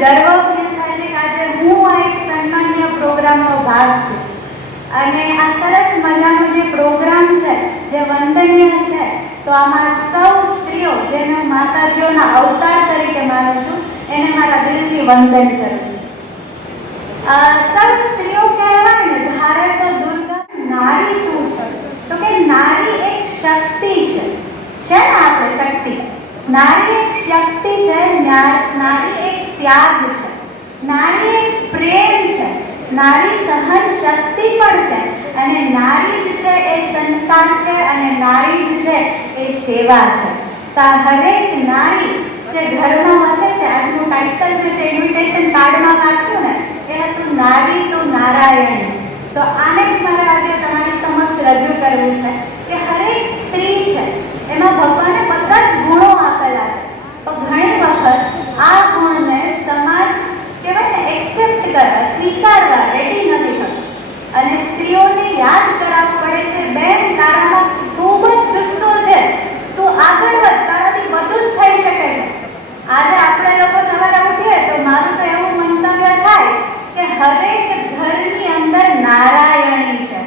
ગર્વ ફીલ થાય છે કે આજે હું આ એક સન્માનીય પ્રોગ્રામનો ભાગ છું. અને આ સરસ મજાનો જે પ્રોગ્રામ છે, જે વંદનીય છે, તો આમાં સૌ સ્ત્રીઓ જેને માતાજીઓના અવતાર તરીકે માનું છું, એને મારા દિલથી વંદન કરું છું. સૌ સ્ત્રીઓ કહેવાય ને, ભારત દુર્ગા. નારી શું છે? તો કે નારી એક શક્તિ છે ને, આપણે શક્તિ. નારી એક શક્તિ છે, નારી એક ત્યાગ છે, નારી એક પ્રેમ છે, નારી સહન શક્તિ પણ છે, અને નારી જ છે એ સંસ્કાર છે, અને નારી જ છે એ સેવા છે. તો હરેક નારી જે ઘરમાં વસે છે, આજનું ટાઇટલ મેં જે ઇન્વિટેશન કાર્ડમાં વાંચ્યું ને, એ હતું નારી તો નારાયણી. તો આને જ મારે આજે તમારી સમક્ષ રજૂ કરવું છે કે હરેક સ્ત્રી છે એમાં ભગવાને બધા જ ગુણો આપેલા છે, તો ઘણી વખત આ ગુણને સમાજ કહેવાય ને એક્સેપ્ટ કરવા, સ્વીકારવા રેડી નથી થતું, અને સ્ત્રીઓને યાદ કરાવવું પડે છે, બેન તારામાં ખૂબ જ જુસ્સો છે, તું આગળ વધ, તારાથી બધું જ થઈ શકે છે. આજે આપણે લોકો સવારે ઉઠીએ તો મારું તો એવું મંતવ્ય થાય કે હરેક ઘરની અંદર નારાયણી છે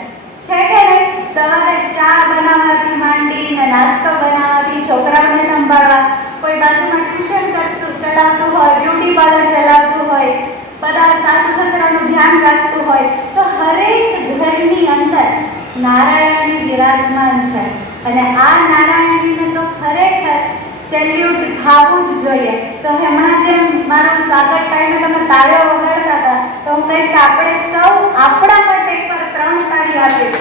કે નહીં? સવારે ચા બનાવવાથી માંડીને નાસ્તો બનાવવાથી, છોકરાઓને સંભાળવા, કોઈ બાજુમાં ટ્યુશન ચલાવતું હોય, બ્યુટી પાર્લર ચલાવતું હોય, બધા સાસુ સસરાનું ધ્યાન રાખતું હોય, તો હરેક ઘરની અંદર નારાયણી વિરાજમાન છે. અને આ નારાયણીને તો ખરેખર સેલ્યુટ ખાવું જ જોઈએ. તો હમણાં જેમ મારું સ્વાગત ટાઈમે તમે તાળીઓ વગાડતા હતા, તો હું કહીશ કે આપણે સૌ આપણા માટે પર 3 તાળી આપીએ.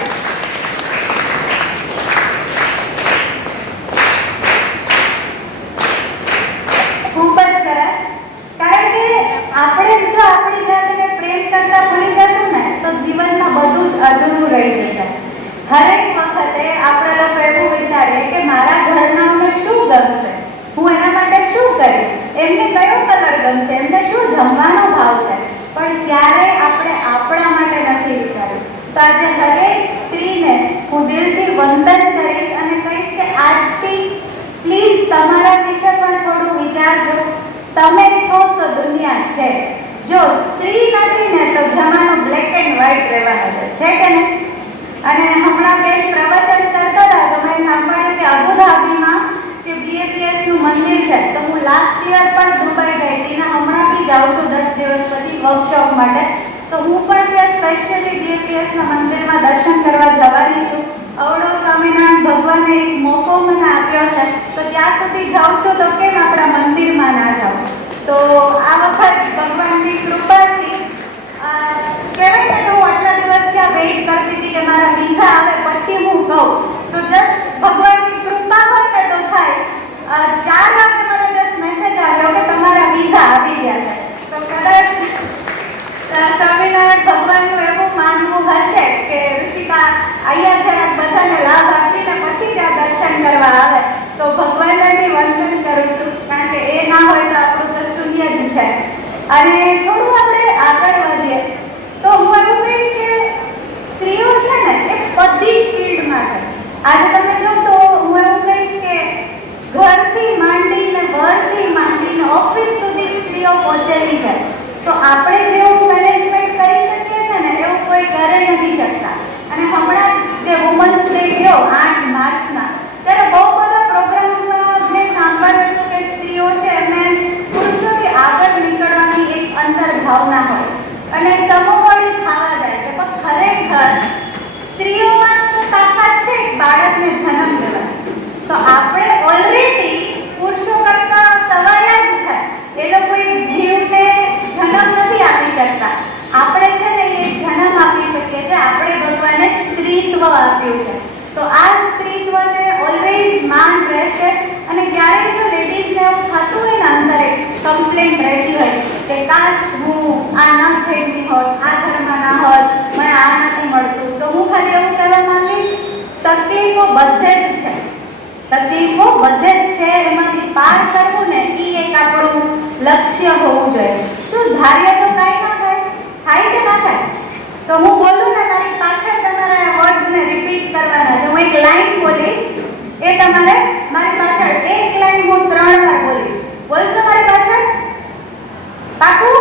ખૂબ જ સરસ. કારણ કે આપણે જો આપણી જાતને પ્રેમ કરતા ભૂલી જશું ને, તો જીવનમાં બધું જ અધૂરું રહી જશે. હરેક વખતે આપણે લોકો એવું વિચારીએ કે મારા ઘરનાઓને શું ગમશે, હું એના માટે શું કરીશ, એમને કયો કલર ગમશે, એમને શું જમવાનો ભાવ છે, પણ ક્યારેય આપણે આપણા માટે નથી વિચાર્યું. તો આજે હરેક સ્ત્રીને હું દિલથી વંદન કરીશ અને કહીશ કે આજથી પ્લીઝ તમારા વિશે પણ થોડું વિચારજો. તમે છો તો દુનિયા છે. જો સ્ત્રી નથી ને તો જમાનો બ્લેક એન્ડ વ્હાઇટ રહેવાનો છે કે નહીં? અને હમણાં બેન પ્રવચન કરતા હતા તો મેં સાંભળ્યું કે અબુધાબીમાં જે BAPS નું મંદિર છે, તો હું લાસ્ટ યર પણ દુબઈ ગઈ હતી ને હમણાં બી જાઉં છું 10 દિવસ પછી વર્કશોપ માટે. તો હું પણ ત્યાં સ્પેશિયલી BAPS ના મંદિરમાં દર્શન કરવા જવાની છું. અવળો સ્વામિનારાયણ ભગવાને એક મોકો મને આપ્યો છે, તો ત્યાં સુધી જાઉં છું, તો કેમ આપણા મંદિરમાં ના જાઉં? તો આ વખત ભગવાનની કૃપાથી કહેવાય ને, હું આટલા દિવસ ત્યાં વેઇટ કરતી હતી કે મારા વિઝા આવે પછી હું કહું, તો જસ્ટ ભગવાનની કૃપા હોય ને તો થાય. 4 વાગે મને જસ્ટ મેસેજ આવ્યો કે તમારા વિઝા આવી ગયા છે. તો કદાચ સ્વામિનારાયણ ભગવાનનું એવું માનવું હશે કે ઋષિકા અહીંયા જરા બધાને લાભ આપીને પછી ત્યાં દર્શન કરવા આવે, તો ભગવાનને બી વંદન કરું છું, કારણ કે એ ના હોય તો આપણું તો શૂન્ય જ છે. અને થોડું આપણે આગળ વધીએ તો હું એવું કહીશ કે સ્ત્રીઓ છે ને એ બધી જ ફિલ્ડમાં છે. આજે તમે જો તો હું એવું કહીશ કે ઘરથી માંડીને, ઘરથી માંડીને ઓફિસ સુધી સ્ત્રીઓ પહોંચેલી છે. તો આપણે જેવું મેનેજમેન્ટ કરી શકીએ છીએ ને, એવું કોઈ કરી નથી શકતા. અને હમણાં જ જે વુમન્સ ડે ગયો 8 માર્ચના, ત્યારે બહુ બધા પ્રોગ્રામમાં મેં સાંભળ્યું હતું કે સ્ત્રીઓ છે એમને પુરુષોથી આગળ નીકળવાની એક અંદર ભાવના હોય અને સમોવડી ખાવા જાય છે. પણ ખરેખર સ્ત્રીઓમાં તો તાકાત છે બાળકને જન્મ દેવાની. તો આપણે ઓલરેડી પુરુષો કરતા સવાયા જ છે. એ લોકો એક જીવને જન્મ નથી આપી શકતા, આપણે છે ને એ જન્મ આપી શકીએ છીએ. આપણે ભગવાને સ્ત્રીત્વ આપ્યું છે, તો આ સ્ત્રીત્વને ઓલવેઝ માન રહેશે. અને ક્યારેય જો લેડીઝને એવું થતું હોય ને, અંદર કમ્પ્લેન્ટ રહેતી હોય કે કાશ હું આ ન છેડતી હોત, આ ઘરમાં ના હોત, મને આ નથી મળતું, તો હું ખાલી એવું કહેવા માંગીશ, તકલીફો બધે જ છે, તકલીફો બધે જ છે. એમાંથી પાર કરવું ને એ એક આપણું લક્ષ્ય હોવું જોઈએ. શું ધાર્ય તો કાંઈ ના થાય? થાય કે ના થાય? તો હું બોલું ને, મારી પાછળ તમારે વર્ડ્સને રિપીટ કરવાના છે. હું એક લાઈન બોલીશ, એ તમારે મારી પાછળ એક લાઈન હું 3 વાર બોલીશ. બોલશો મારી પાછળ? પાકું?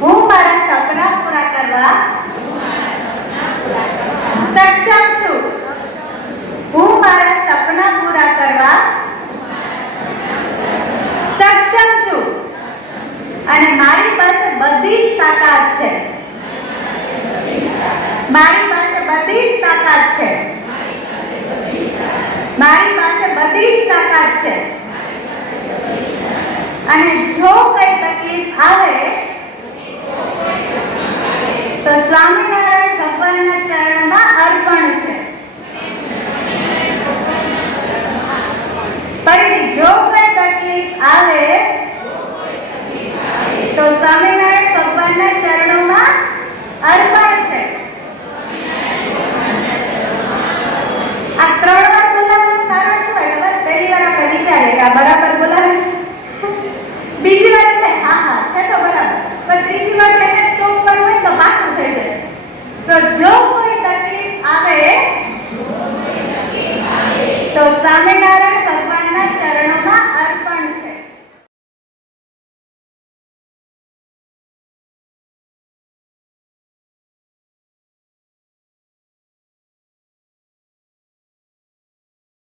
હું મારા સપના પૂરા કરવા સક્ષમ છું. હું મારા સપના પૂરા કરવા સક્ષમ છું અને મારી પાસે બધી જ તાકાત છે. મારી પાસે બધી જ તાકાત છે. મારી પાસે બધી જ તાકાત છે. અને જો કઈ તકલીફ આવે તો સ્વામિનારાયણ ભગવાનના ચરણમાં અર્પણ છે. ફરીથી જો કઈ તકલીફ આવે તો સ્વામિનારાયણ ભગવાનના ચરણોમાં અર્પણ છે. આ 3 વાર બોલાવવાનું કારણ શું હોય ખબર? પહેલી વાર આપણે વિચારીએ કે આ બરાબર બોલાવે છે, બીજી વાર એટલે હા છે તો બરાબર, પણ ત્રીજી વાર એને શોખ કરવું હોય તો પાછું થઈ જાય. તો જો કોઈ તકલીફ આવે તો સ્વામી